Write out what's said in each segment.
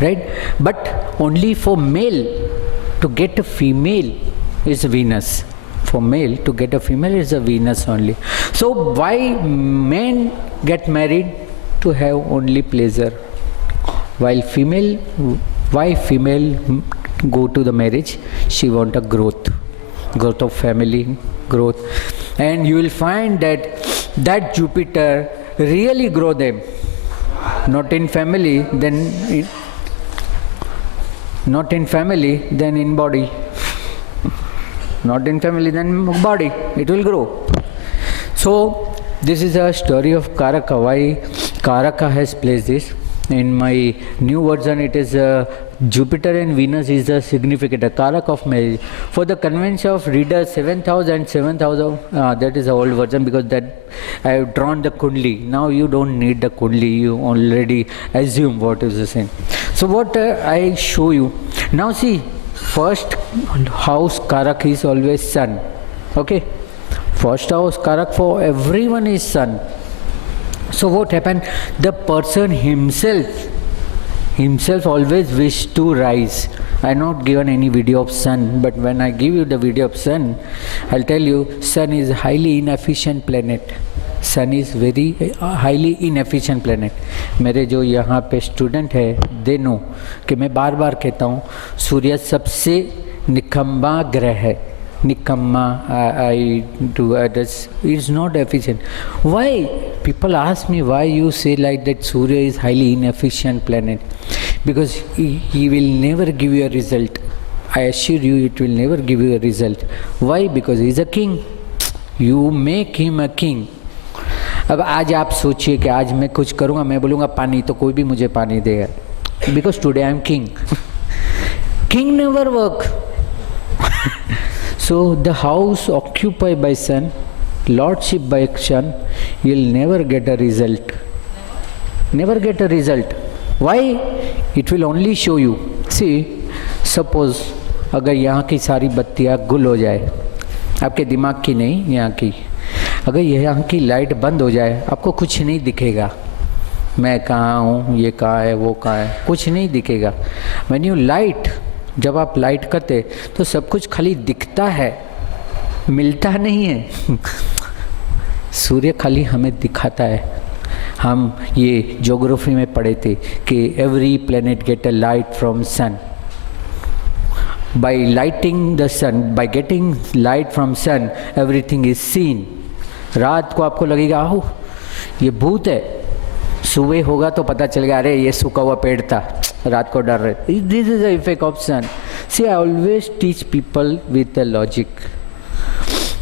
right? But only for male to get a female is Venus. For male to get a female is a Venus only. So why men get married? To have only pleasure, while why female go to the marriage? She want a growth of family, growth. And you will find that Jupiter really grow them, not in family, then in body. Not in family, then body, it will grow. So this is a story of Karaka, why Karaka has placed this. In my new version, it is Jupiter and Venus is the significant Karaka of marriage. For the convention of readers, 7,000, that is the old version, because that I have drawn the Kundli. Now you don't need the Kundli, you already assume what is the same. So what I show you, now see, first house Karak is always Sun, okay? First house Karak for everyone is Sun. So what happened? The person himself always wish to rise. I have not given any video of Sun, but when I give you the video of Sun, I'll tell you Sun is a highly inefficient planet. Sun is very highly inefficient planet. मेरे जो यहाँ पे student है, they know कि मैं बार बार कहता हूँ सूर्य सबसे निकम्मा ग्रह है. Nikamma, I do others, is not efficient. Why? People ask me why you say like that Surya is highly inefficient planet. Because he will never give you a result. I assure you it will never give you a result. Why? Because he is a king. You make him a king. अब आज आप सोचिए कि आज मैं कुछ करूँगा, मैं बोलूँगा पानी, तो कोई भी मुझे पानी देगा. Because today I am king. King never work. So the house occupied by Sun, lordship by Sun, you will never get a result. Never get a result. Why? It will only show you. See, suppose अगर यहाँ की सारी बत्तियाँ गुल हो जाए, आपके दिमाग की नहीं, यहाँ की, अगर यहाँ की लाइट बंद हो जाए, आपको कुछ नहीं दिखेगा. मैं कहाँ हूँ, ये कहाँ है, वो कहाँ है, कुछ नहीं दिखेगा. When you light, जब आप लाइट करते तो सब कुछ खाली दिखता है, मिलता नहीं है. सूर्य खाली हमें दिखाता है. हम ये ज्योग्राफी में पढ़े थे कि every planet get a light from sun. By lighting the sun, by getting light from sun, everything is seen. रात को आपको लगेगा आहो ये भूत है, सुबह होगा तो पता चलेगा अरे ये सूखा हुआ पेड़ था, रात को डर रहे. This is the effect of sun. See I always teach people with the logic,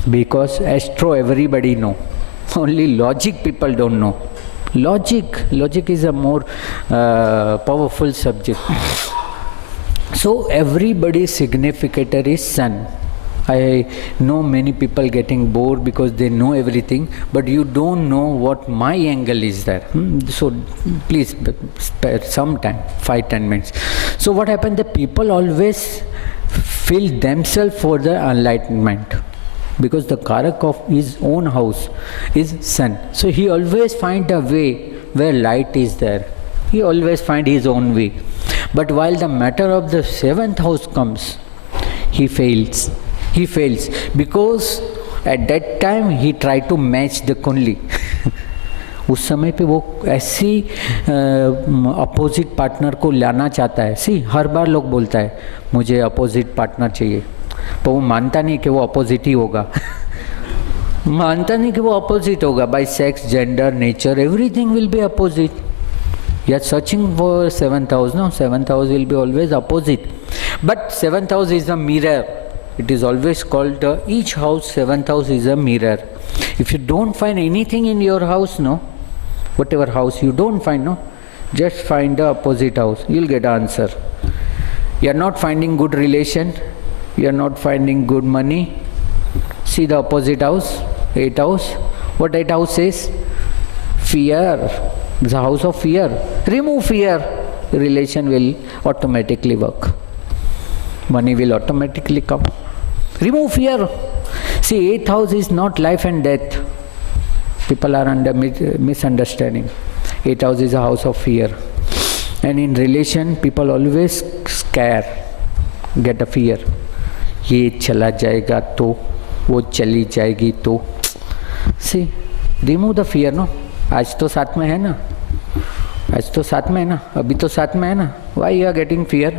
because astro everybody know, only logic people don't know. Logic is a more powerful subject. So everybody's significator is sun. I know many people getting bored because they know everything, but you don't know what my angle is there. So please spare some time, 5-10 minutes. So what happened? The people always feel themselves for the enlightenment, because the Karak of his own house is sun. So he always find a way where light is there. He always find his own way. But while the matter of the 7th house comes, he fails. He fails because at that time he tried to match the Kundli. उस समय पे वो ऐसी opposite partner को लाना चाहता है. सी हर बार लोग बोलता है मुझे अपोजिट पार्टनर चाहिए, पर वो मानता नहीं कि वो अपोजिट ही होगा. मानता नहीं कि वो अपोजिट होगा. By sex, gender, nature, everything will be opposite. You are searching for 7th house, no? 7th house will be always opposite. But 7th house is a mirror. It is always called each house, 7th house is a mirror. If you don't find anything in your house, no, whatever house you don't find, no, just find the opposite house. You'll get answer. You are not finding good relation. You are not finding good money. See the opposite house, 8th house. What 8th house says? Fear. It's a house of fear. Remove fear. The relation will automatically work. Money will automatically come. Remove fear. See, 8th house is not life and death. People are under misunderstanding. 8th house is a house of fear. And in relation, people always scare, get a fear. ये चला जाएगा तो, वो चली जाएगी तो. See, remove the fear, no? आज तो साथ में है ना, आज तो साथ में है ना, अभी तो साथ में है ना. Why you are getting fear?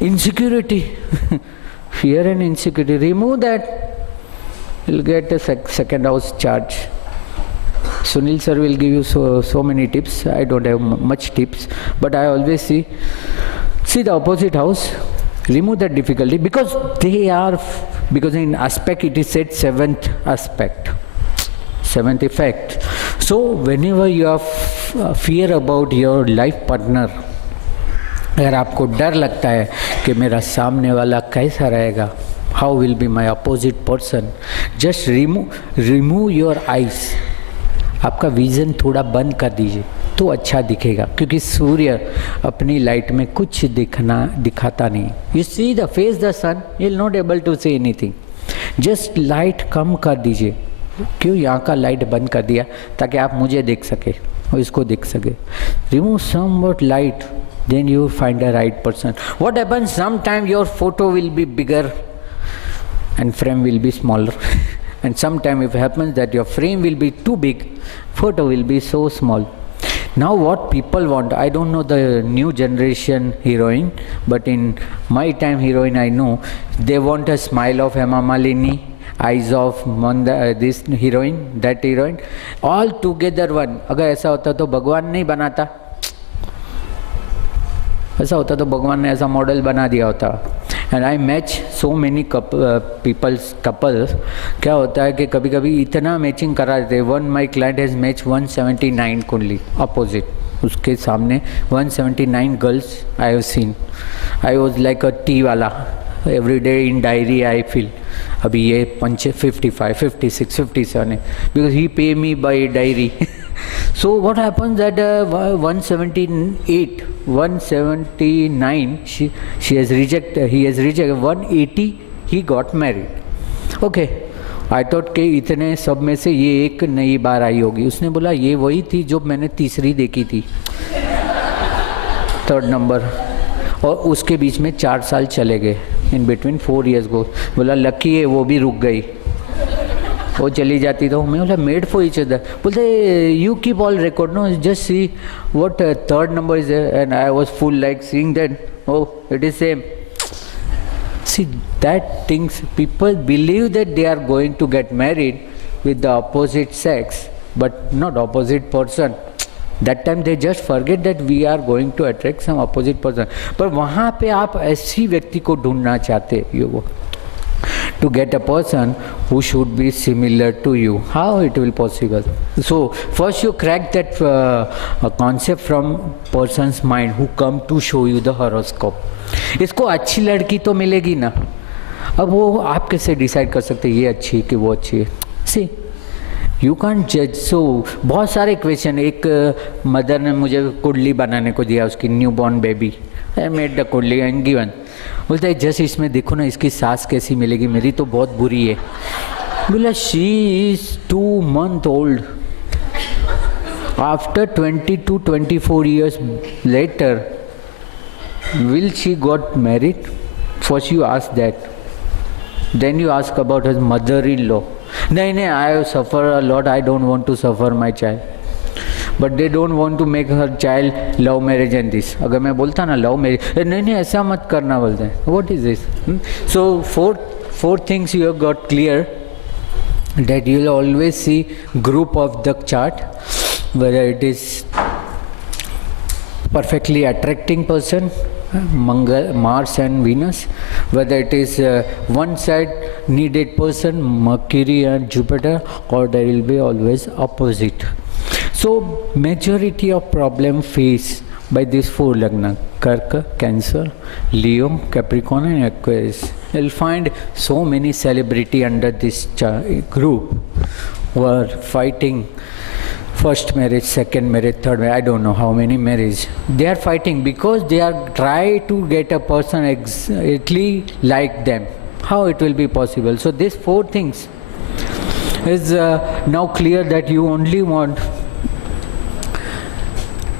Insecurity. Fear and insecurity. Remove that. You'll get a second house charge. Sunil sir will give you so many tips. I don't have much tips, but I always see the opposite house. Remove that difficulty, because they are, because in aspect it is said seventh aspect, seventh effect. So whenever you have fear about your life partner, अगर आपको डर लगता है कि मेरा सामने वाला कैसा रहेगा, how will be my opposite person, just remove your eyes. आपका विज़न थोड़ा बंद कर दीजिए तो अच्छा दिखेगा, क्योंकि सूर्य अपनी लाइट में कुछ दिखाता नहीं. You see the face the sun, you will not able to see anything. Just light कम कर दीजिए. क्यों यहाँ का लाइट बंद कर दिया? ताकि आप मुझे देख सके और इसको देख सके. Remove somewhat light, then you find the right person. What happens, sometime your photo will be bigger and frame will be smaller. And sometime if it happens that your frame will be too big, photo will be so small. Now what people want, I don't know the new generation heroine, but in my time heroine I know, they want a smile of Hema Malini, eyes of this heroine, that heroine, all together one. अगर ऐसा होता तो भगवान नहीं बनाता, ऐसा होता तो भगवान ने ऐसा मॉडल बना दिया होता. And I match so many couples. क्या होता है कि कभी कभी इतना मैचिंग करा देते. One my client has match 179 kundli opposite. उसके सामने 179 girls I have seen. I was like a tea वाला. Every day in diary I feel अभी ये 55, 56, 57 है, because he pay me by diary. So what happens that 178, 179 he has rejected 180 he got married. Okay, I thought कि इतने सब में से ये एक नई बार आई होगी. उसने बोला ये वही थी जो मैंने तीसरी देखी थी, थर्ड नंबर, और उसके बीच में 4 साल चले गए. इन बिटवीन 4 years गो. बोला लकी है वो भी रुक गई, वो चली जाती. तो मैं बोला मेड फॉर ईच अदर. बोलते you keep all record, no just see what third number is. And I was full like seeing that, oh it is same. See that things, people believe that they are going to get married with the opposite sex, but not opposite person. That time they just forget that we are going to attract some opposite person. पर वहाँ पे आप ऐसी व्यक्ति को ढूंढना चाहते हो to get a person who should be similar to you. How it will possible? So first you crack that concept from person's mind who come to show you the horoscope. इसको अच्छी लड़की तो मिलेगी ना. अब वो आप कैसे डिसाइड कर सकते ये अच्छी है कि वो अच्छी है? See, you can't judge. So बहुत सारे क्वेश्चन. एक मदर ने मुझे कुंडली बनाने को दिया, उसकी new born baby. I made the कुंडली and given. बोलता है जस्ट इसमें देखो ना इसकी सास कैसी मिलेगी, मेरी तो बहुत बुरी है. बोला she is 2 months old. After 22-24 years later will she got married? First you ask that, then you ask about his mother-in-law. नहीं, I have suffered a lot, I don't want to suffer my child. But they don't want to make her child love marriage and this. अगर मैं बोलता ना love marriage, नहीं ऐसा मत करना बोलते हैं. What is this? So four things you have got clear, that you will always see group of the chart, whether it is perfectly attracting person, Mars and Venus, whether it is one side needed person, Mercury and Jupiter, or there will be always opposite. So majority of problem faced by these 4 lagna, Karka, Cancer, Leo, Capricorn and Aquarius. You'll find so many celebrity under this group who are fighting first marriage, second marriage, third marriage, I don't know how many marriage. They are fighting because they are trying to get a person exactly like them. How it will be possible? So these 4 things is now clear that you only want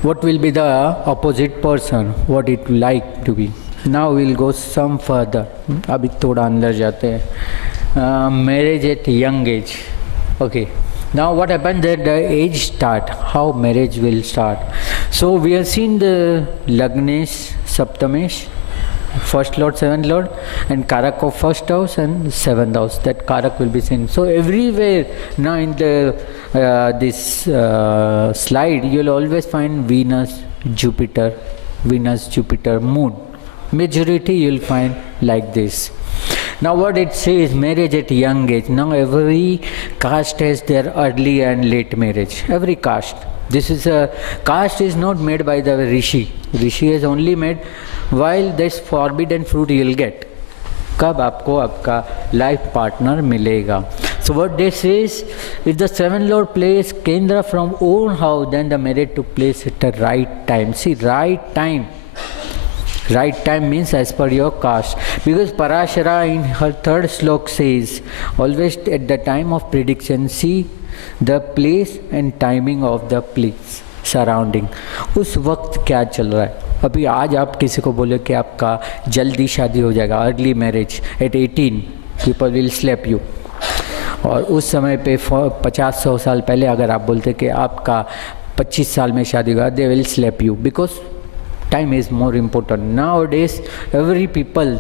what will be the opposite person, what it like to be. Now we'll go some further. अभी थोड़ा अंदर जाते हैं. Marriage at young age. Okay. Now what happens that the age start, how marriage will start. So we have seen the Lagnesh, Saptamesh, first lord, seventh lord, and Karak of first house and seventh house. That Karak will be seen. So everywhere now in the this slide, you will always find Venus, Jupiter, Moon. Majority you will find like this. Now what it says, marriage at young age. Now every caste has their early and late marriage. Every caste. This is a caste is not made by the rishi. Rishi is only made while this forbidden fruit you will get. कब आपको आपका life partner मिलेगा. So what this says, if the seven lord plays Kendra from own house, then the marriage took place at the right time. See, right time. Right time means as per your caste. Because Parashara in her third slok says, always at the time of prediction, see the place and timing of the place, surrounding. उस वक्त क्या चल रहा है. अभी आज आप किसी को बोले कि आपका जल्दी शादी हो जाएगा, early marriage at 18, people will slap you. और उस समय पे 50-100 साल पहले अगर आप बोलते कि आपका 25 साल में शादी होगा, they will slap you because time is more important. Nowadays every people,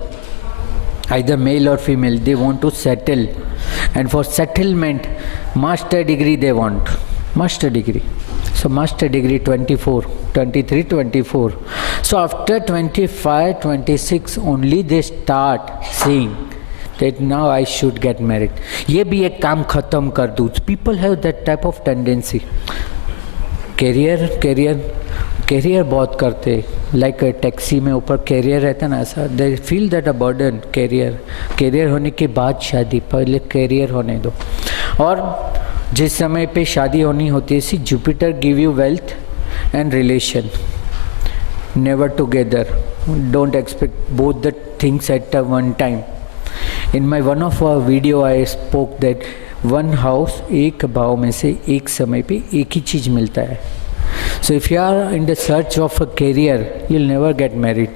either male or female, they want to settle, and for settlement master degree they want. Master degree. So master degree 24, 23, 24. So after 25, 26 only they start saying that now I should get married. ये भी एक काम खत्म कर दूँ. People have that type of tendency. Career बहुत करते, like taxi में ऊपर कैरियर रहता है ना, ऐसा they feel that a burden. Career होने के बाद शादी, पहले कैरियर होने दो. और जिस समय पे शादी होनी होती है, see Jupiter give you wealth and relation, never together. Don't expect both the things at one time. In my one of video I spoke that one house, एक भाव में से एक समय पे एक ही चीज़ मिलता है. So if you are in the search of a career, you'll never get married,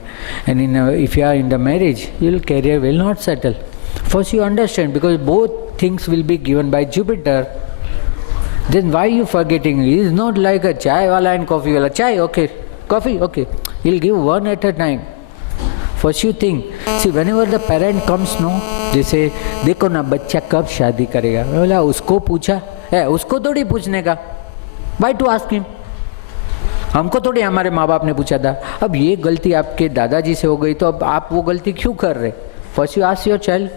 and if you are in the marriage, your career will not settle. First you understand, because both things will be given by Jupiter. Then why you forgetting? He is not like a chai wala and coffee wala. Chai, okay. Coffee, okay. He'll give one at a time. First you think. See, whenever the parent comes, no, they say, देखो ना बच्चा कब शादी करेगा. मैं बोला उसको पूछा है, उसको थोड़ी पूछने का. Why to ask him? हमको थोड़ी हमारे माँ बाप ने पूछा था. अब ये गलती आपके दादाजी से हो गई, तो अब आप वो गलती क्यों कर रहे. First you ask your child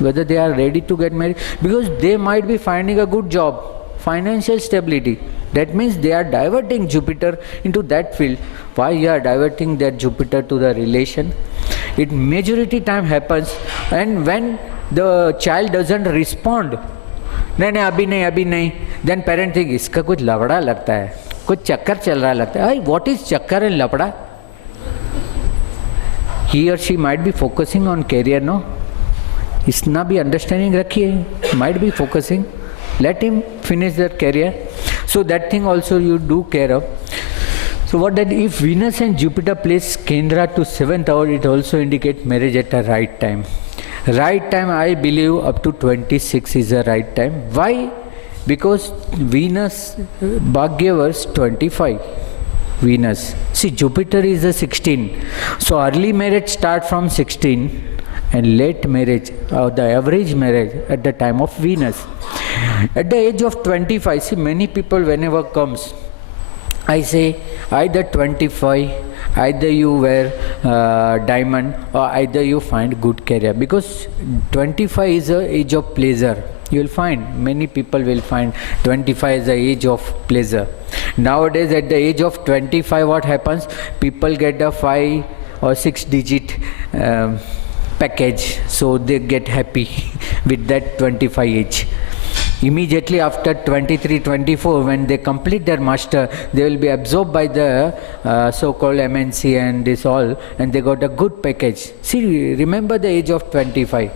whether they are ready to get married, because they might be finding a good job, financial stability. That means they are diverting Jupiter into that field. Why you are diverting that Jupiter to the relation? It majority time happens, and when the child doesn't respond, नहीं अभी नहीं, then parent think इसका कुछ लफड़ा लगता है, कुछ चक्कर चल रहा लगता है. What is चक्कर and लफड़ा? He or she might be focusing on career, no? इतना भी understanding रखिए, might be focusing. Let him finish their career. So that thing also you do care of. So what that if Venus and Jupiter place Kendra to 7th hour, it also indicate marriage at a right time. Right time, I believe up to 26 is the right time. Why? Because Venus, Bhagya verse 25. Venus. See, Jupiter is the 16. So early marriage start from 16 and late marriage, or the average marriage at the time of Venus. At the age of 25, see many people whenever comes, I say either 25, either you wear diamond, or either you find good career, because 25 is the age of pleasure. You will find many people will find 25 is the age of pleasure. Nowadays at the age of 25 what happens? People get a 5 or 6 digit package, so they get happy with that 25 age. Immediately after 23, 24, when they complete their master, they will be absorbed by the so-called MNC and this all, and they got a good package. See, remember the age of 25,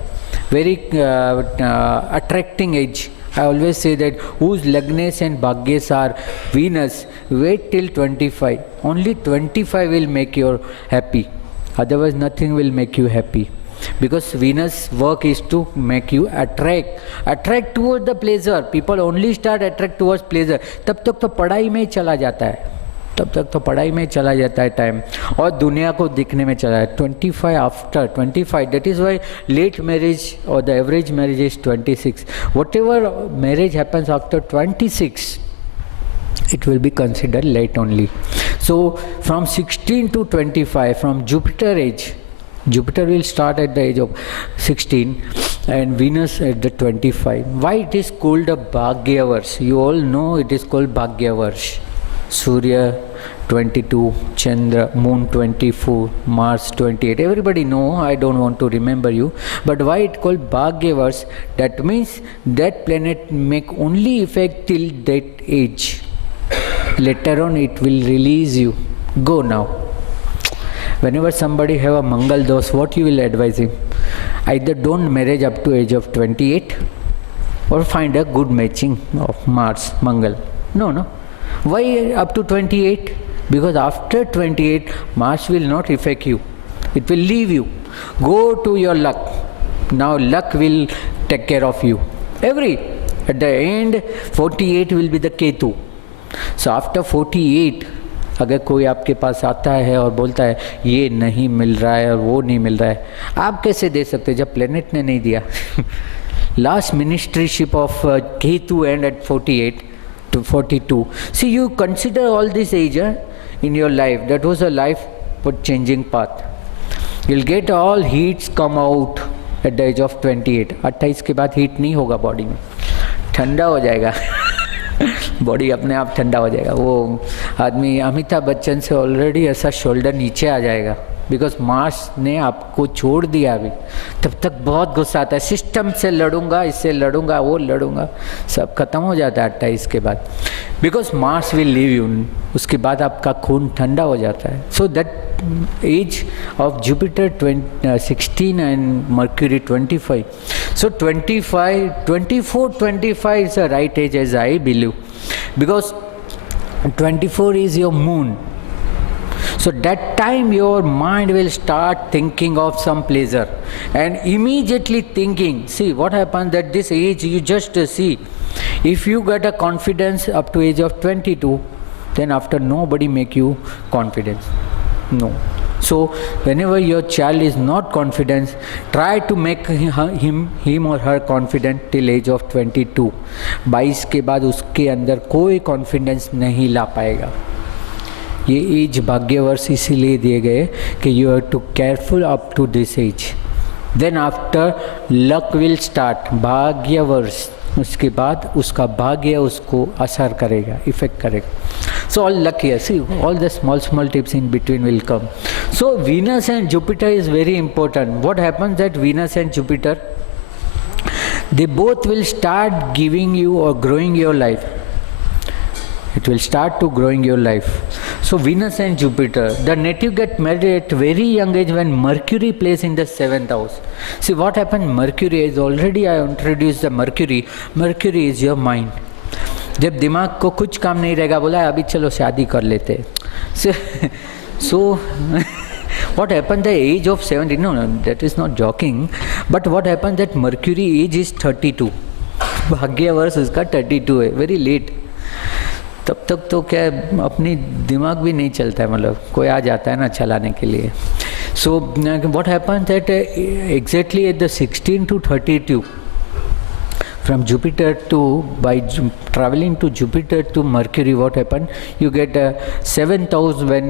very attracting age. I always say that whose Lagnes and Bhagyas are Venus, wait till 25. Only 25 will make you happy. Otherwise nothing will make you happy. Because Venus work is to make you attract towards the pleasure. People only start attract towards pleasure. तब तक तो पढ़ाई में चला जाता है, तब तक तो पढ़ाई में चला जाता है टाइम, और दुनिया को दिखने में चला है. 25 after 25, that is why late marriage or the average marriage is 26. Whatever marriage happens after 26, it will be considered late only. So from 16 to 25, from Jupiter age, Jupiter will start at the age of 16 and Venus at the 25. Why it is called a Bhagyavarsh? You all know it is called Bhagyavarsh. Surya 22, Chandra, Moon 24, Mars 28. Everybody know, I don't want to remember you. But why it called Bhagyavarsh? That means that planet make only effect till that age. Later on it will release you. Go now. Whenever somebody have a Mangal dosh, what you will advise him? Either don't marriage up to age of 28 or find a good matching of Mars, Mangal. No. Why up to 28? Because after 28, Mars will not affect you. It will leave you. Go to your luck. Now luck will take care of you. At the end, 48 will be the Ketu. So after 48, अगर कोई आपके पास आता है और बोलता है ये नहीं मिल रहा है और वो नहीं मिल रहा है, आप कैसे दे सकते जब प्लेनेट ने नहीं दिया? Last ministryship of Ketu and at 48 to 42. See, you consider all this age in your life. That was a life but changing path. You'll get all heats come out at the age of 28. 28 के बाद heat नहीं होगा body में, ठंडा हो जाएगा. Body अपने आप ठंडा हो जाएगा. वो आदमी अमिताभ बच्चन से ऑलरेडी ऐसा शोल्डर नीचे आ जाएगा, बिकॉज मार्स ने आपको छोड़ दिया. अभी तब तक बहुत गुस्सा आता है, सिस्टम से लड़ूंगा, इससे लड़ूंगा, वो लड़ूंगा, सब खत्म हो जाता है 28 के बाद, because Mars will leave you. उसके बाद आपका खून ठंडा हो जाता है. So that age of Jupiter 16 and Mercury 25. सो 25, 24, 25 is a right age as I believe, because 24 is your moon. So that time your mind will start thinking of some pleasure and immediately thinking. See what happens that this age, you just see, if you get a confidence up to age of 22, then after nobody make you confidence. No. So whenever your child is not confident, try to make him or her confident till age of 22. 22 के बाद उसके अंदर कोई confidence नहीं ला पाएगा. ये as भाग्यवर्ष इसीलिए दिए गए कि you have to careful up to this age. Then after luck will start. भाग्यवर्ष उसके बाद उसका भाग्य उसको असर करेगा, इफेक्ट करेगा. So all luck here. See all the small tips in between will come. So Venus and Jupiter is very important. What happens that Venus and Jupiter, they both will start giving you or growing your life. It will start to growing your life. So Venus and Jupiter, the native get married at very young age when Mercury plays in the 7th house. See what happened, Mercury is already, I introduced the Mercury. Mercury is your mind. जब दिमाग को कुछ काम नहीं रहेगा, बोला अभी चलो शादी कर लेते. So what happened the age of 70? No, that is not joking. But what happened that Mercury age is 32. भाग्यवर्ष उसका 32 है, very late. तब तक तो क्या अपनी दिमाग भी नहीं चलता है, मतलब कोई आ जाता है ना चलाने के लिए. So what happen that exactly at the 16 to 32 from Jupiter to, by traveling to Jupiter to Mercury, what happened, you get 7th house when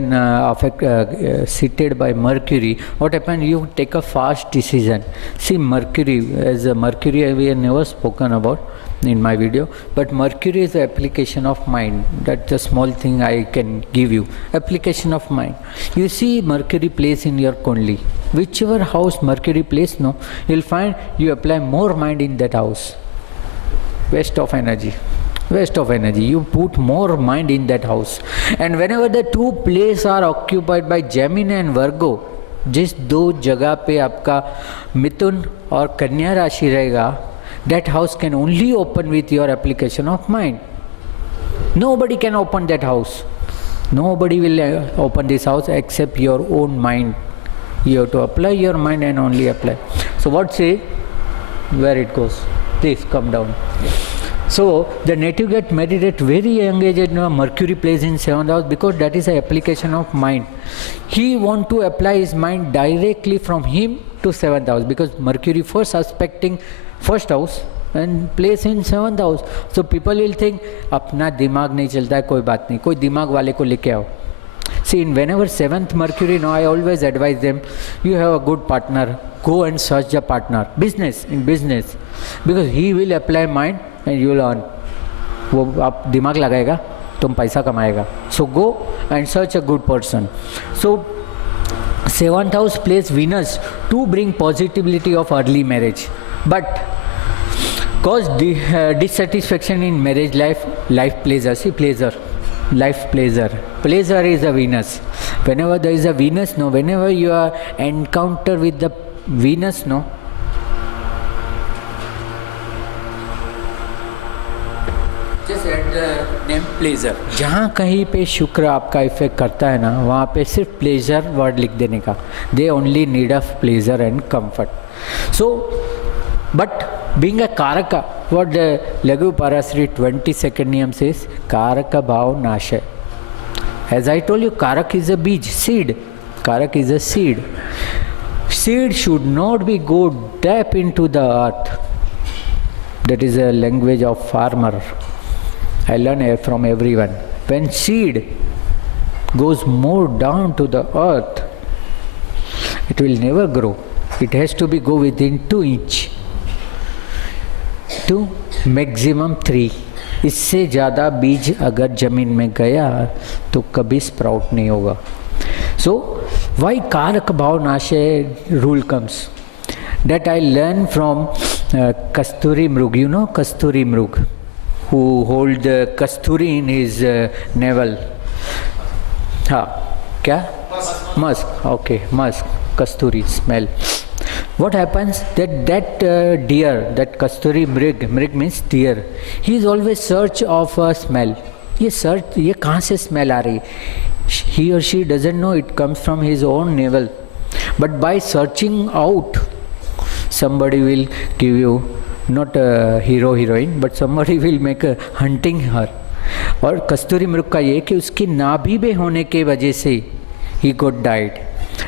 seated by Mercury. What happened, you take a fast decision. See Mercury, as Mercury we have never spoken about in my video, but Mercury is the application of mind. That's the small thing I can give you, application of mind. You see Mercury place in your Kundli, whichever house Mercury place, no, you'll find you apply more mind in that house. Waste of energy, waste of energy. You put more mind in that house. And whenever the two places are occupied by Gemini and Virgo, जिस दो जगह पे आपका मिथुन और कन्या राशि रहेगा, that house can only open with your application of mind. Nobody can open that house. Nobody will open this house except your own mind. You have to apply your mind and only apply. So what say? Where it goes? Please come down. So the native get married at very young age, and Mercury plays in 7th house because that is the application of mind. He want to apply his mind directly from him to 7th house because Mercury first aspecting 1st house and place in 7th house. So people will think अपना दिमाग नहीं चलता है, कोई बात नहीं, कोई दिमाग वाले को लेके आओ. See, in whenever 7th Mercury, I always advise them, you have a good partner, go and search the partner. In business, because he will apply mind and you will earn. वो आप दिमाग लगाएगा, तुम पैसा कमाएगा. So go and search a good person. So 7th house plays Venus to bring positivity of early marriage, but cause dissatisfaction in marriage life pleasure. See, pleasure. Life pleasure is a Venus. Whenever there is a Venus, whenever you are encounter with the Venus, just add the name pleasure. जहाँ कहीं पे शुक्र आपका effect करता है ना, वहाँ पे सिर्फ pleasure वर्ड लिख देने का. They only need of pleasure and comfort. So, but being a Karaka, what the Laghu Parasri 22nd niyam says, Karaka bhav nasha. As I told you, Karak is a beej, seed. Karak is a seed. Seed should not be go deep into the earth. That is a language of farmer. I learn from everyone. When seed goes more down to the earth, it will never grow. It has to be go within 2 inch. to maximum 3. इससे ज़्यादा बीज अगर ज़मीन में गया तो कभी sprout नहीं होगा. सो वाई कारक भाव नाशे rule comes that I learned from Kasturi Mrug. You know Kasturi Mrug, who hold Kasturi in his navel. क्या? Musk. Okay, musk. Kasturi smell. What happens that deer, that Kasturi Mrug means deer, he is always search of a smell. ये कहाँ से smell आ रही? He or she doesn't know it comes from his own navel. But by searching out, somebody will give you not a hero heroine, but somebody will make a hunting her. और कस्तूरी मृग का ये कि उसकी नाभि में होने के वजह से he got died.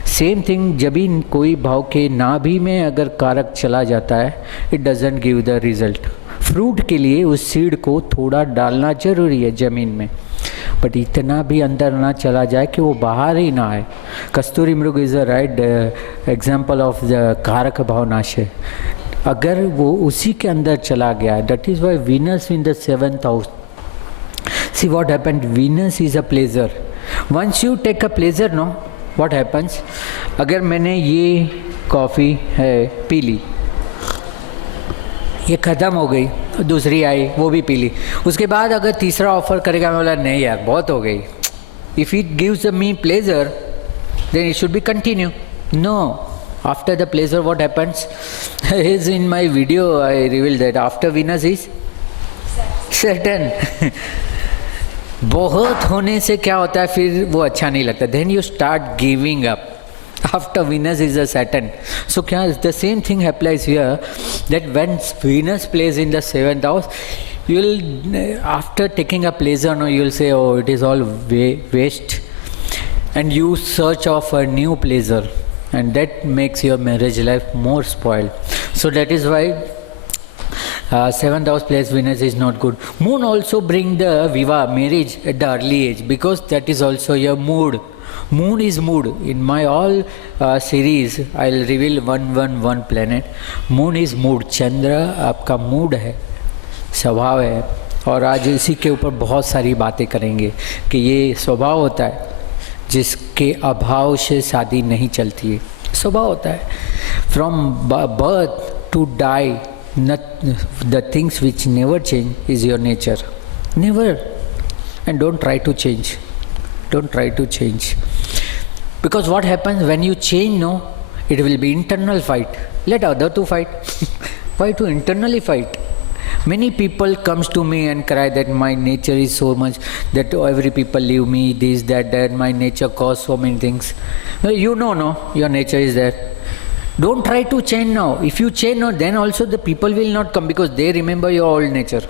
Same thing जब भी कोई भाव के नाभि में अगर कारक चला जाता है, it doesn't give the result. Fruit के लिए उस सीड को थोड़ा डालना जरूरी है ज़मीन में, बट इतना भी अंदर ना चला जाए कि वो बाहर ही ना आए. कस्तूरी मृग is a right example of the कारक भाव नाश है. अगर वो उसी के अंदर चला गया, that is why Venus in the 7th house. See what happened, Venus is a pleasure. Once you take a pleasure, no what happens, अगर मैंने ये कॉफ़ी है पी ली, ये ख़त्म हो गई, दूसरी आई वो भी पी ली, उसके बाद अगर तीसरा ऑफर करेगा, मैं बोला नहीं यार बहुत हो गई. If it gives me pleasure then it should be continue. No, after the pleasure what happens is in my video I reveal that after Venus is Saturn. बहुत होने से क्या होता है, फिर वो अच्छा नहीं लगता. Then you start giving up. After Venus is a Saturn. So the same thing applies here, that when Venus plays in the 7th house, you will, after taking a pleasure, you will say, oh, it is all waste, and you search of a new pleasure, and that makes your marriage life more spoiled. So that is why 7th house place Venus is not good. Moon also bring the viva, marriage at the early age, because that is also your mood. Moon is mood. In my all series, I'll reveal one planet. Moon is mood. चंद्र आपका mood है, स्वभाव है. और आज इसी के ऊपर बहुत सारी बातें करेंगे कि ये स्वभाव होता है जिसके अभाव से शादी नहीं चलती है. स्वभाव होता है. From birth to die, the things which never change is your nature. Never. And don't try to change. Don't try to change. Because what happens when you change, it will be internal fight. Let other to fight. Why to internally fight? Many people comes to me and cry that my nature is so much, that every people leave me, this, that, my nature cause so many things. You know, no, your nature is there. Don't try to change now. If you change now, then also the people will not come because they remember your old nature.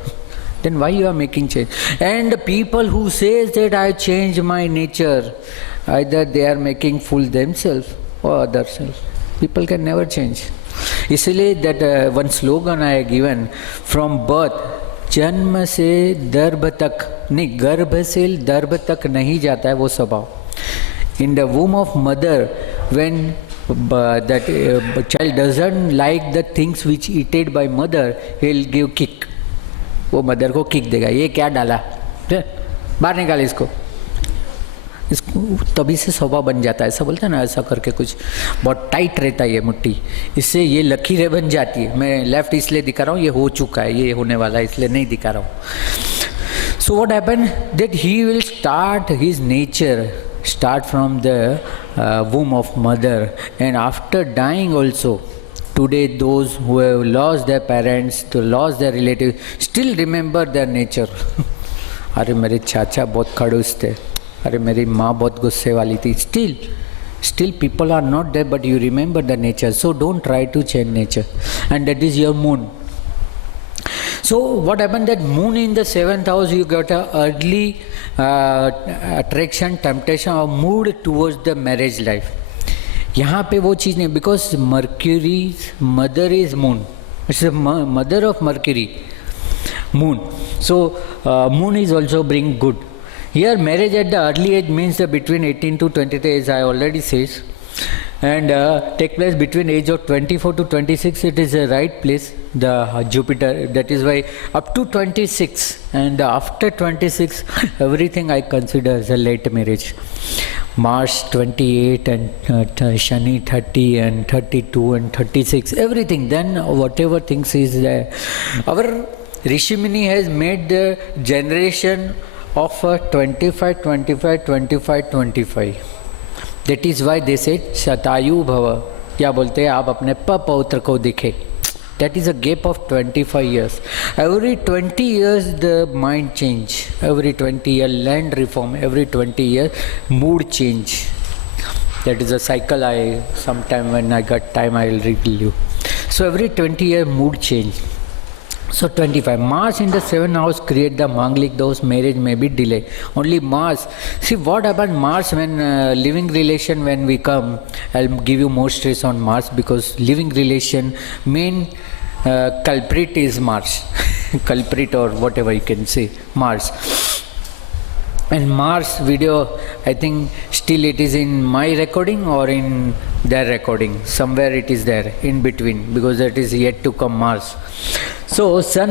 Then why you are making change? And the people who says that I change my nature, either they are making fool themselves or other self. People can never change. इसलिए that one slogan I have given, from birth, जन्म से गर्भ तक नहीं, गर्भ से गर्भ तक नहीं जाता है वो स्वभाव. In the womb of mother, when that child doesn't like the things which eaten by mother, he'll give kick. वो मदर को किक देगा, ये क्या डाला, बाहर निकाल इसको तभी से स्वभाव बन जाता है. ऐसा बोलता है ना, ऐसा करके कुछ बहुत टाइट रहता है ये मुट्ठी, इससे ये लकीरें बन जाती है. मैं लेफ्ट इसलिए दिखा रहा हूँ, ये हो चुका है, ये होने वाला है, इसलिए नहीं दिखा रहा हूँ. So what happen that he will start his nature, start from the womb of mother, and after dying also. Today those who have lost their parents, to lost their relatives, still remember their nature. अरे मेरे चाचा बहुत खड़ूस थे, अरे मेरी माँ बहुत गुस्से वाली थी. Still people are not there, but you remember the nature. So don't try to change nature, and that is your moon. So what happened, that moon in the 7th house, you got a early attraction, temptation or mood towards the marriage life. यहाँ पे वो चीज़ नहीं, because Mercury's mother is moon. It's the mother of Mercury, moon. So moon is also bring good. Here marriage at the early age means between 18 to 23, as I already said, and take place between age of 24 to 26. It is a right place, the Jupiter. That is why up to 26, and after 26 everything I consider as a late marriage. Mars 28 and Shani 30 and 32 and 36, everything. Then whatever things is there. Our Rishi Muni has made the generation of 25, 25, 25, 25. That is why they said Shatayu Bhava. क्या बोलते हैं, आप अपने पौत्र को दिखे. That is a gap of 25 years. Every 20 years the mind change. Every 20 year land reform. Every 20 year mood change. That is a cycle. I sometime when I got time I will read you. So every 20 year mood change. So 25. Mars in the 7th house create the Manglik dose, marriage may be delay. Only Mars. See what happened Mars when living relation when we come, I'll give you more stress on Mars because living relation main culprit is Mars. Culprit or whatever you can say, Mars. And Mars video, I think still it is in my recording or in their recording. Somewhere it is there in between because that is yet to come Mars. So Sun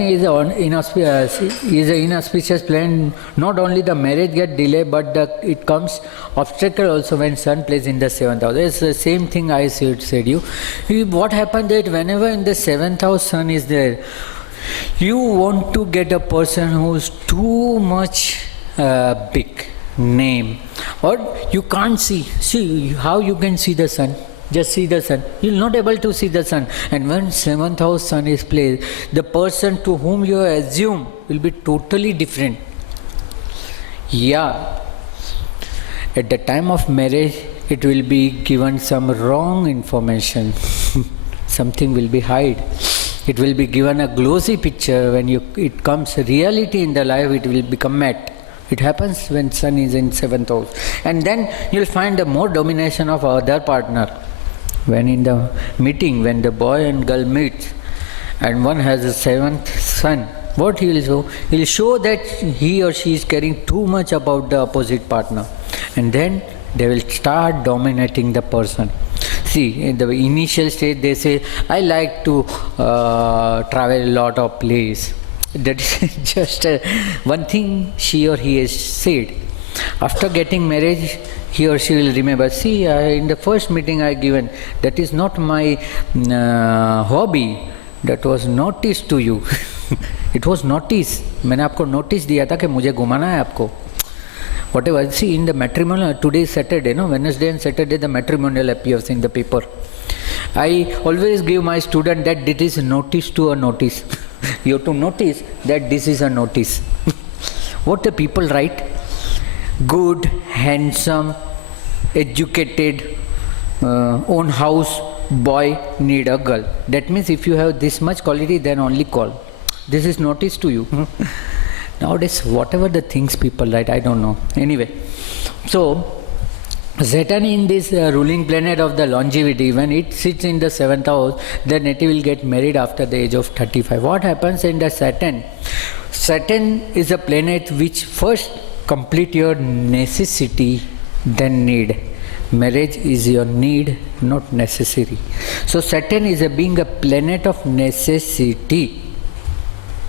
is an inauspicious plan. Not only the marriage get delayed, but it comes obstacle also when Sun plays in the 7th house. It's the same thing I said you. What happened that whenever in the 7th house Sun is there, you want to get a person who's too much big name, or you can't see how you can see the Sun. Just see the Sun. You're not able to see the Sun. And when 7th house Sun is placed, the person to whom you assume will be totally different. Yeah. At the time of marriage, it will be given some wrong information. Something will be hide. It will be given a glossy picture. When it comes reality in the life, it will become matte. It happens when Sun is in 7th house. And then you'll find more domination of other partner. When in the meeting, when the boy and girl meet, and one has a 7th Sun, what he will show? He will show that he or she is caring too much about the opposite partner. And then they will start dominating the person. See, in the initial stage they say, I like to travel a lot of place. That is just one thing she or he has said. After getting married, he or she will remember, see, in the first meeting I given, that is not my hobby, that was notice to you. It was notice. मैंने आपको notice दिया था कि मुझे घुमाना है आपको. Whatever. See, in the matrimonial, today is Saturday, no? Wednesday and Saturday the matrimonial appears in the paper. I always give my student that it is notice to a notice. You have to notice that this is a notice. What the people write? Good, handsome, educated, own house, boy need a girl. That means if you have this much quality, then only call. This is notice to you. Nowadays, whatever the things people write, I don't know. Anyway, so Saturn in this ruling planet of the longevity, when it sits in the 7th house, the native will get married after the age of 35. What happens in the Saturn? Saturn is a planet which first complete your necessity, then need. Marriage is your need, not necessary. So Saturn is being a planet of necessity.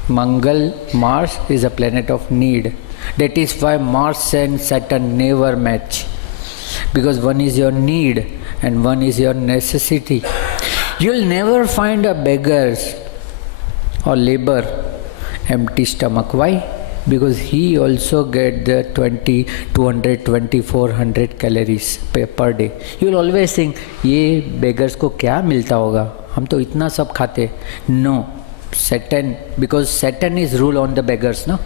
Mangal, Mars is a planet of need. That is why Mars and Saturn never match. Because one is your need and one is your necessity. You'll never find a beggar or labor empty stomach. Why? Because he also get the 200, 2400 calories per day. You'll always think, ये beggars को क्या मिलता होगा? हम तो इतना सब खाते. No. Saturn, because Saturn is rule on the beggars, no?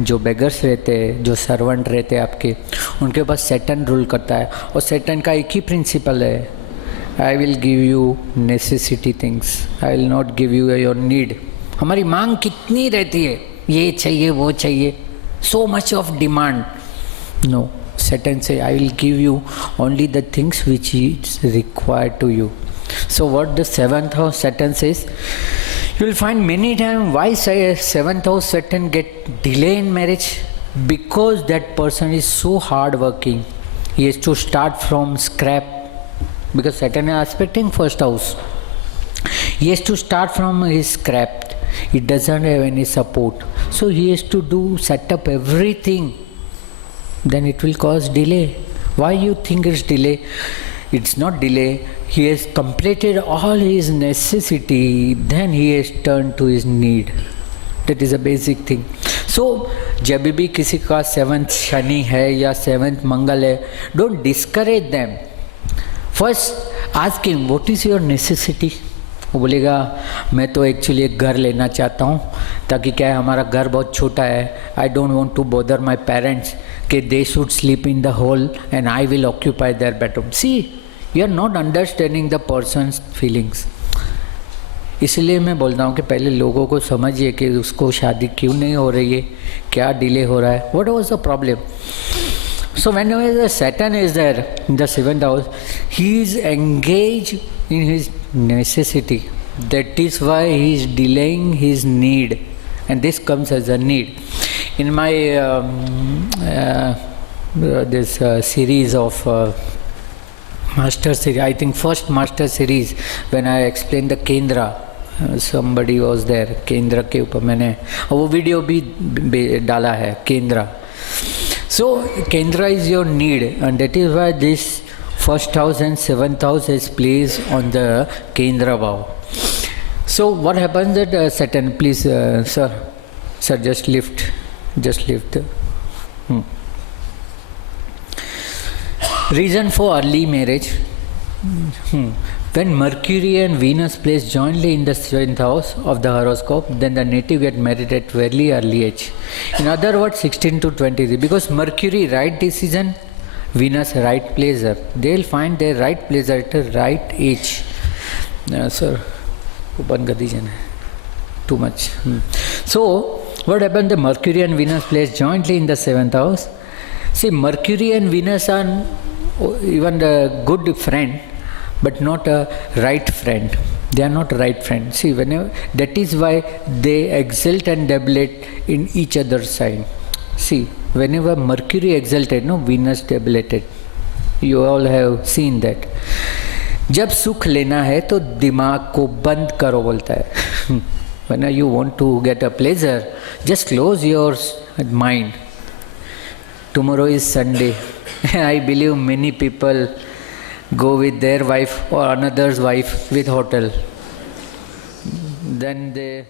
जो beggars रहते हैं, जो servant रहते हैं आपके, उनके पास Saturn rule करता है. और Saturn का एक ही principle है, I will give you necessity things, I will not give you your need. हमारी मांग कितनी रहती है, ये चाहिए वो चाहिए, so much of demand. No, Saturn say I will give you only the things which is required to you. So what the 7th house Saturn says, you will find many times why 7th house Saturn get delay in marriage, because that person is so hard working. He has to start from scrap, because Saturn is aspecting 1st house. He has to start from his scrap. He doesn't have any support, so he has to set up everything. Then it will cause delay. Why you think it's delay? It's not delay. He has completed all his necessity, then he has turned to his need. That is a basic thing. So जब भी किसी का 7th Shani है या 7th मंगल है, don't discourage them. First ask him, what is your necessity? वो बोलेगा मैं तो एक्चुअली एक घर लेना चाहता हूँ, ताकि क्या है हमारा घर बहुत छोटा है. I don't want to bother my parents कि they should sleep in the hall and I will occupy their bedroom. See, you are not understanding the person's feelings. इसलिए मैं बोल रहा हूँ कि पहले लोगों को समझिए कि उसको शादी क्यों नहीं हो रही है, क्या डिले हो रहा है, what was the problem. So whenever the Saturn is there in the 7th house, he is engaged in his necessity. That is why he is delaying his need, and this comes as a need. In my this series of master series, I think first master series, when I explained the Kendra, somebody was there, Kendra के ऊपर मैंने वो video भी डाला है, Kendra. So Kendra is your need, and that is why this 1st house and 7th house is placed on the Kendra Bhav. So what happens that Saturn, please sir, just lift. Reason for early marriage. When Mercury and Venus place jointly in the 7th house of the horoscope, then the native get married at very early age. In other words, 16 to 23. Because Mercury right decision, Venus right pleasure. They will find their right pleasure at a right age. Sir, open Gadijan. Too much. So, what happened? The Mercury and Venus place jointly in the 7th house. See, Mercury and Venus are even a good friend, but not a right friend. They are not right friends. See, whenever, that is why they exalt and debilate in each other's sign. See, whenever Mercury exalted, no, Venus debilated. You all have seen that. जब सुख लेना है तो दिमाग को बंद करो बोलता है. When you want to get a pleasure, just close your mind. Tomorrow is Sunday. I believe many people go with their wife or another's wife with hotel. Then they